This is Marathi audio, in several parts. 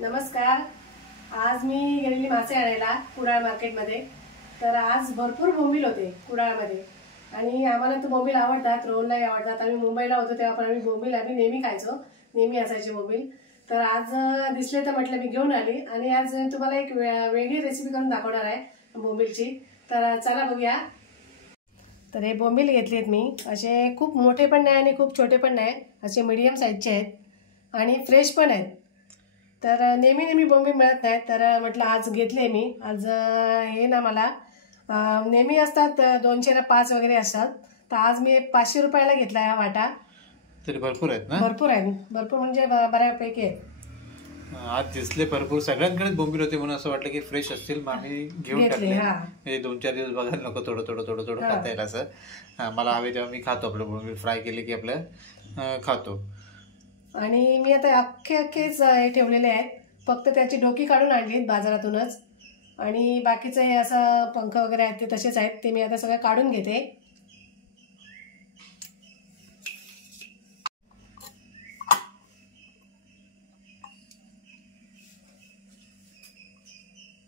नमस्कार. आज मी गेलेली मासे आणायला कुडाळ मार्केटमध्ये. तर आज भरपूर बोंबील होते कुडाळमध्ये आणि आम्हाला तो बोंबील आवडतात, रोहनलाही आवडतात. आम्ही मुंबईला होतो तेव्हा पण आम्ही नेहमी खायचो, नेहमी असायचे बोंबील. तर आज दिसले तर म्हटलं मी घेऊन आली आणि आज तुम्हाला एक वेगळी रेसिपी करून दाखवणार आहे बोंबीलची. तर चला बघूया. तर हे बोंबील घेतलेत मी. असे खूप मोठे पण नाही आणि खूप छोटे पण नाही, असे मीडियम साईजचे आहेत आणि फ्रेश पण आहेत. तर नेहमी बोंबील मिळत नाहीत, तर म्हटलं आज घेतले मी. आज हे ना मला नेहमी असतात 200 5 वगैरे असतात, तर आज मी 500 रुपयाला घेतला हा वाटा. तरी भरपूर आहेत ना? भरपूर आहे, भरपूर म्हणजे बऱ्यापैकी आहे. आज दिसले भरपूर, सगळ्यांकडे बोंबील होते म्हणून असं वाटलं की फ्रेश असतील, मग आम्ही घेऊन टाकले. म्हणजे 2-4 दिवस बघायला नको, थोडं थोडं थोडं थोडं खाता येईल असं. मला हवे तेव्हा मी खातो. आपलं बोंबील फ्राय केले की आपलं खातो. आणि मी आता अख्खेच हे ठेवलेले आहेत, फक्त त्याची डोकी काढून आणलीत बाजारातूनच. आणि बाकीचं हे असं पंख वगैरे आहेत ते तसेच आहेत, ते मी आता सगळं काढून घेते.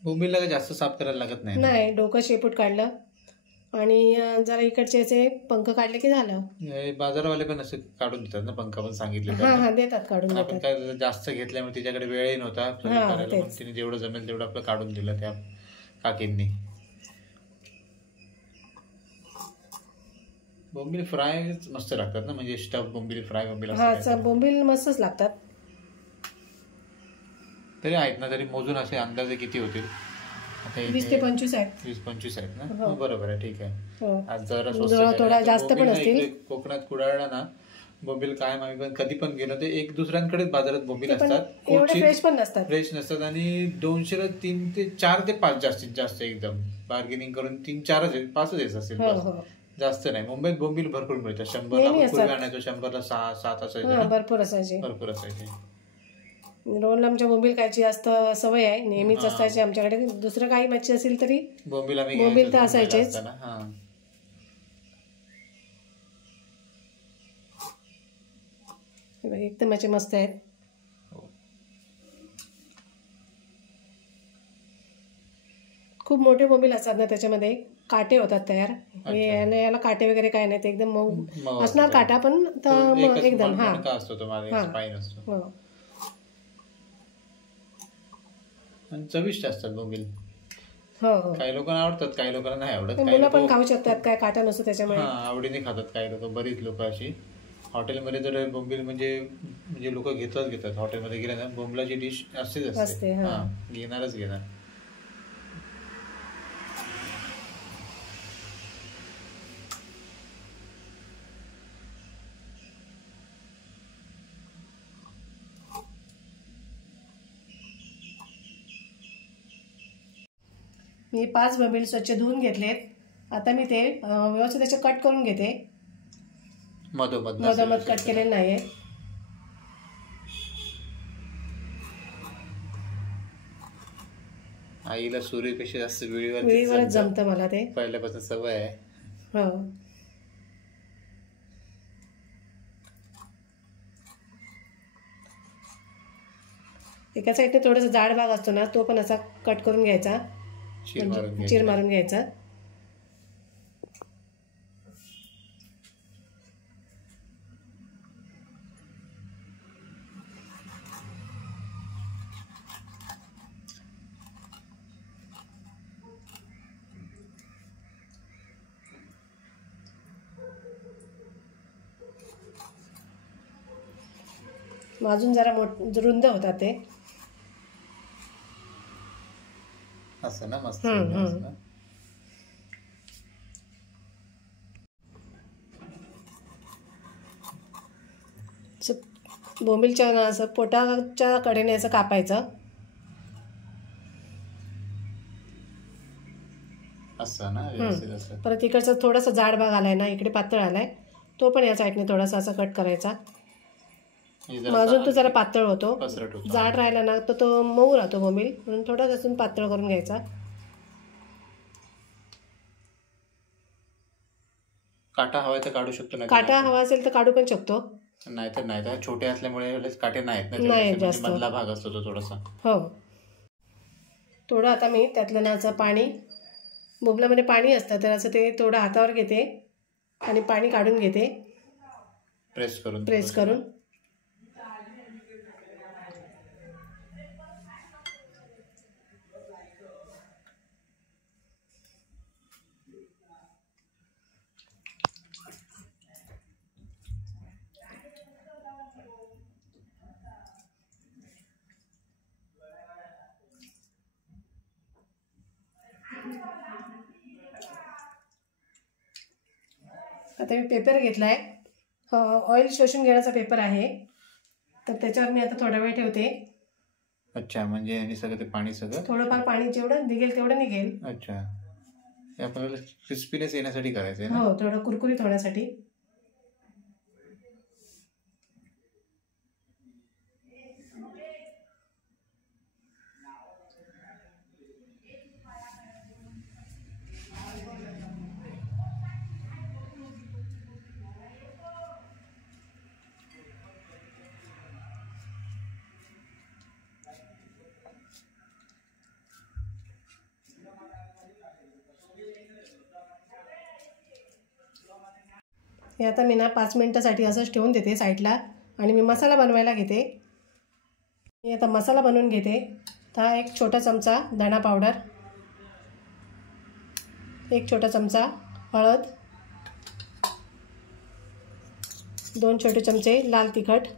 बोंबीलला जास्त साफ करायला लागत नाही, डोकं शेपूट काढलं आणि जरा इकडचे असे पंख काढले की झालं. बाजारवाले पण असे काढून देतात ना पंख, पण सांगितले देतात काढून. आपण काय जास्त घेतल्यामुळे तिच्याकडे वेळही नव्हता करायला, तिने जेवढं जमेल तेवढं आपलं काढून दिलं त्या काकींनी. बोंबील फ्राय मस्त लागतात ना, म्हणजे स्टफ बोंबील, फ्राय बोंबील. बोंबील मस्तच लागतात. तरी आहेत ना, तरी मोजून असे अंदाजे किती होतील? 20 ते 25 आहेत. 20-25 आहेत ना, बरोबर आहे, ठीक आहे. आज जरा थोडा जास्त पण असतील. कोकणात कुडाळला ना बोंबील कायम आम्ही पण कधी पण गेलो ते एक दुसऱ्यांकडे बाजारात बोंबील असतात, फ्रेश नसतात आणि 200 3 ते 4 ते 5 जास्तीत जास्त, एकदम बार्गेनिंग करून 3-4 5 असेल, जास्त नाही. मुंबईत बोंबील भरपूर मिळतात. 100ला पूर्वी आणायचो, 100ला 6-7 असायचे, भरपूर असायचे. रोहनला आमच्या बोंबील खायची जास्त सवय आहे, नेहमीच असायची आमच्याकडे. दुसरं काही मच्छी असेल तरी बोंबील तर असायचेच. एकदम मच्छी मस्त आहेत. खूप मोठे बोंबील असतात ना, त्याच्यामध्ये काटे होतात तयार. याला काटे वगैरे काय नाही, ते एकदम मऊ असणार काटा, पण एकदम चविष्ट असतात बोंबील. काही लोकांना आवडतात, काही लोकांना नाही आवडत. मुलं पण खाऊ शकतात, काय काटा नसतो त्याच्यामुळे आवडीने खातात काही लोक, बरीच लोक अशी. हॉटेलमध्ये तर बोंबील म्हणजे लोक घेतात. हॉटेलमध्ये गेले ना, बोंबलाची डिश असतेच असते, घेणारच घेणार. मी 5 बोंबील स्वच्छ धुवून घेतलेत. आता मी ते व्यवस्थित त्याचे कट करून घेते. मधोमध कट केलेले नाहीये. आईला सूर्यपेक्षा जास्त वेळीवरच जमतं मला, ते पहिल्यापासून सवय आहे. एका साईडने थोडासा जाड भाग असतो ना, तो पण असा कट करून घ्यायचा, चीर मारून घ्यायचा. अजून जरा रुंद होतात ते असं ना, मस्त. बोंबीलच्या असं पोटाच्या कडेने असं कापायचं, असं ना. परत इकडचा थोडासा जाड भाग आलाय ना, इकडे पातळ आलाय, तो पण या साईडने थोडासा असा कट करायचा. अजून तो जरा पातळ होतो, जाड राहिला ना तर तो मऊ राहतो बोंबील, म्हणून थोडासा अजून पातळ करून घ्यायचा. काटा हवा तर काढू शकतो ना, काटा हवा असेल तर काढू पण शकतो. नाहीतर छोटे असल्यामुळे काटे नाहीत ना, नाही जास्त. मधला भाग असतो तो थोडासा. हो. थोडं आता मी त्यातलं ना असं पाणी, बोंबलामध्ये पाणी असतं तर असं ते थोडं हातावर घेते आणि पाणी काढून घेते प्रेस करून. आता मी पेपर घेतलाय, ऑइल शोषून घेण्याचा पेपर आहे, तर त्याच्यावर मी आता थोडा वेळ ठेवते. अच्छा, म्हणजे आणि सगळं ते पाणी थोडंफार पाणी जेवढं निघेल तेवढं निघेल. अच्छा, हे आपल्याला क्रिस्पीनेस येण्यासाठी करायचंय ना? हो, थोडं कुरकुरीत होण्यासाठी. हे आता मी ना 5 मिनिटासाठी असंच ठेवून देते साईडला आणि मी मसाला बनवायला घेते. मी आता मसाला बनवून घेते. तर एक छोटा चमचा धणा पावडर, एक छोटा चमचा हळद, 2 छोटे चमचे लाल तिखट,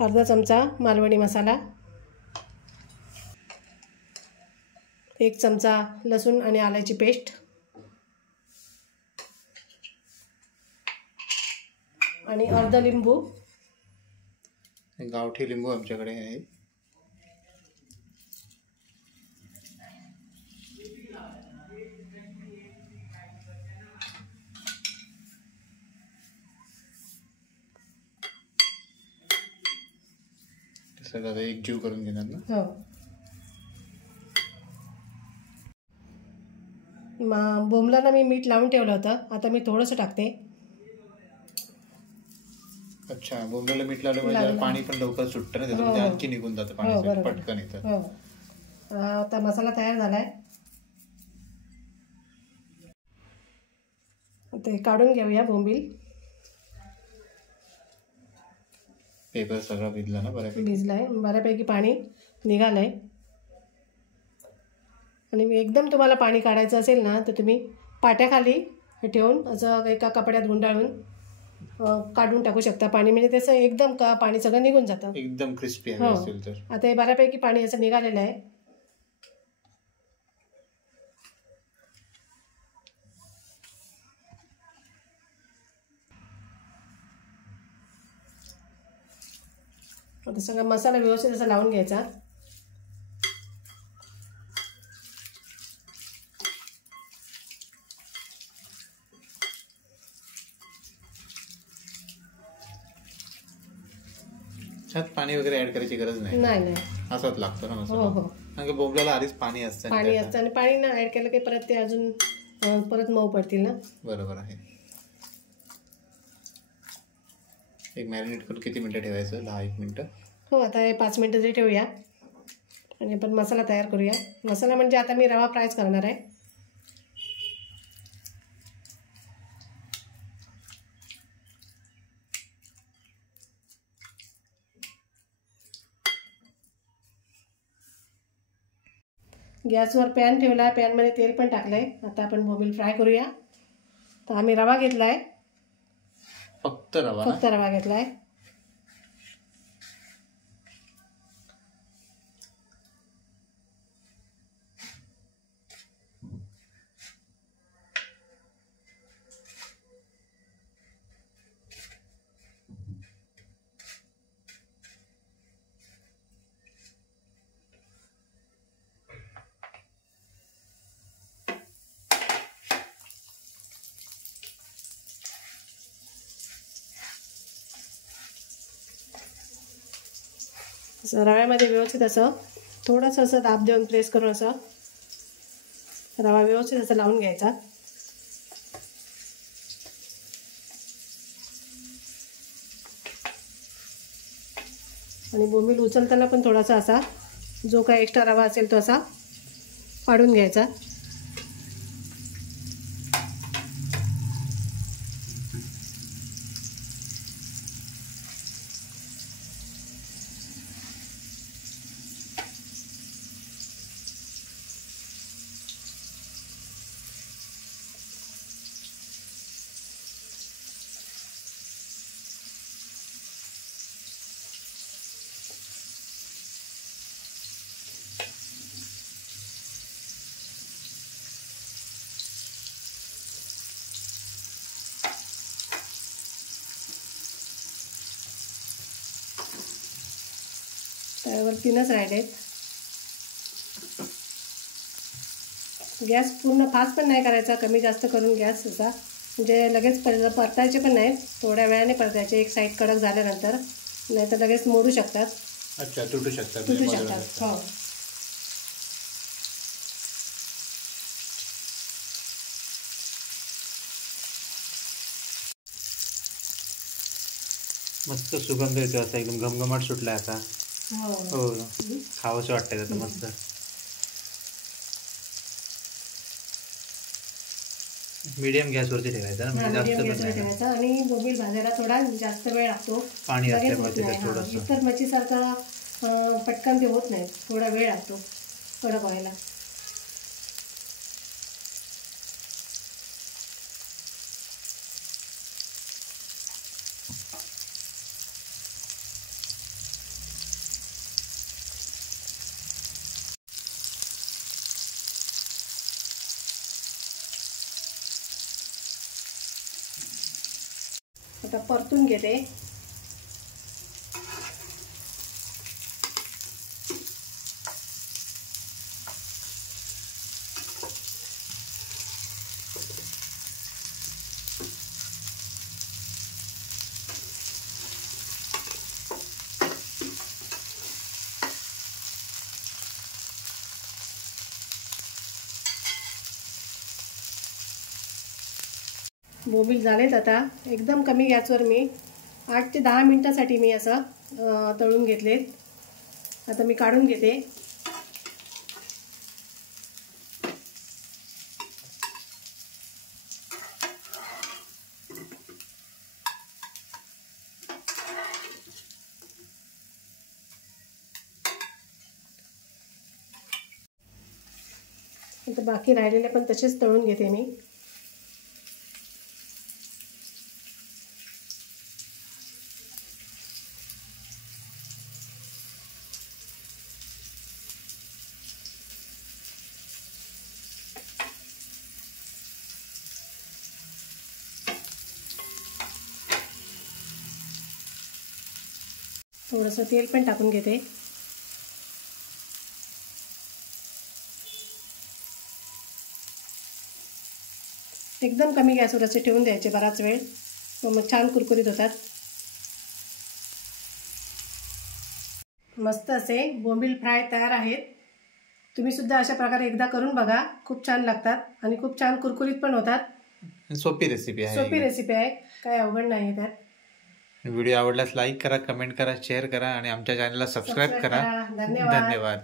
अर्धा चमचा मालवणी मसाला, 1 चमचा लसूण आणि आल्याची पेस्ट आणि अर्धा लिंबू. गावठी लिंबू आमच्याकडे आहे. सगळं एक जीव करून घेणार ना? हो. बोंबलाला मी मीठ लावून ठेवलं होतं, आता मी थोडंसं टाकते. अच्छा, बोंबलाला मीठ लावलं म्हणजे पाणी पण लवकर सुटतं ना त्याचं, म्हणजे आणखी निघून जातं पाणी पटकन येतं. हो. आता मसाला तयार झालाय, ते काढून घेऊया बोंबील. पेपर सगळा भिजला ना? भिजलाय बऱ्यापैकी, पाणी निघालंय. आणि एकदम तुम्हाला पाणी काढायचं असेल ना तर तुम्ही पाट्याखाली ठेवून असं एका कपड्यात गुंडाळून काढून टाकू शकता पाणी, म्हणजे त्याचं एकदम पाणी सगळं निघून जातं. एकदम क्रिस्पी हो. असेल तर. आता हे बऱ्यापैकी पाणी असं निघालेलं आहे. आता सगळा मसाला व्यवस्थित असा लावून घ्यायचा. त्यात पाणी वगैरे ऍड करायची गरज नाही. नाही. असाच लागतो ना मसाला. हो. कारण बोंबलाला आधीच पाणी असतं आणि पाणी ना ऍड केलं की परत ते अजून परत मऊ पडतील ना. बरोबर आहे. एक मॅरिनेट करून किती मिनिटं ठेवायचं? 10-1 मिनिटं. हो, आता हे 5 मिनिटं तरी ठेवूया आणि आपण मसाला तयार करूया. मसाला म्हणजे आता मी रवा फ्रायच करणार आहे. गॅसवर पॅन ठेवला, पॅनमध्ये तेल पण टाकलंय. आता आपण बोंबील फ्राय करूया. तर आम्ही रवा घेतलाय, फक्त रवा घेतलाय. रव्यामध्ये व्यवस्थित असं थोडंसं असं दाब देऊन प्रेस करून असं रवा व्यवस्थित असं लावून घ्यायचा. आणि बोंबील उचलताना पण थोडासा असा जो काय एक्स्ट्रा रवा असेल तो असा पाडून घ्यायचा. त्यावर 3च राहिलेत. गॅस पूर्ण फास्ट पण नाही करायचा, कमी जास्त करून गॅस असा, म्हणजे लगेच परतायचे पण नाही, थोड्या वेळाने परतायचे. एक साईड कडक झाल्यानंतर, नाही तर लगेच मोडू शकतात. अच्छा, तुटू शकतात. हो. मस्त सुगंध येतो असा, एकदम घमघमाट सुटला आता. हो, खावंसं वाटतंय आता मस्त. मीडियम गॅसवरती ठेवायचा ना, म्हणजे जास्त पण नाही ठेवायचा. आणि बोंबील भाजायला थोडा जास्त वेळ लागतो, पाणी असल्यामुळे त्याच्यात थोडंसं. इतर मच्छीसारखा पटकन ते होत नाही, थोडा वेळ लागतो कडक व्हायला. आता परतून घेते. बोंबील झालेत आता. एकदम कमी गॅसवर मी 8 ते 10 मिनिटासाठी मी असं तळून घेतलेत. आता मी काढून घेते. आता बाकी राहिलेले पण तसेच तळून घेते मी. थोडंसं तेल पण टाकून घेते. एकदम कमी गॅसवर असे ठेवून द्यायचे बराच वेळ, मग छान कुरकुरीत होतात. मस्त असे बोंबील फ्राय तयार आहेत. तुम्ही सुद्धा अशा प्रकारे एकदा करून बघा, खूप छान लागतात आणि खूप छान कुरकुरीत पण होतात. सोपी रेसिपी आहे, काय अवघड नाही त्यात. व्हिडिओ आवडल्यास लाईक करा, कमेंट करा, शेअर करा आणि आमच्या चॅनलला सबस्क्राईब करा. धन्यवाद.